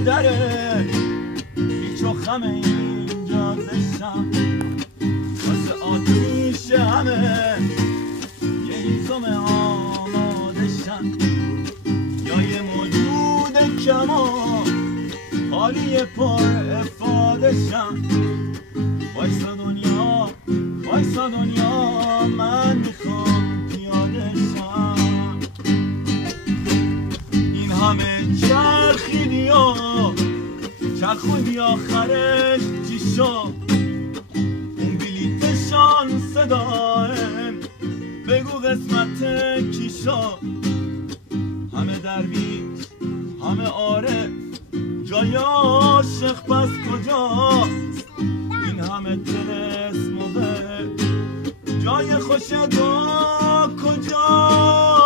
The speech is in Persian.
دره هیچ و خمه اینجا دشتم واسه آتیش همه یه هیزم آمادشم یا یه موجود کما حالی پر افادشم وایسا دنیا من میخوام پیاده شم این همه چرخیدی و چرخوندی آخرش چی شد اون بلیتشان صداهم بگو قسمت کی شد همه درویش همه عارف جای عاشق پس کجاست این همه طلسم و جای خوش دا کجاست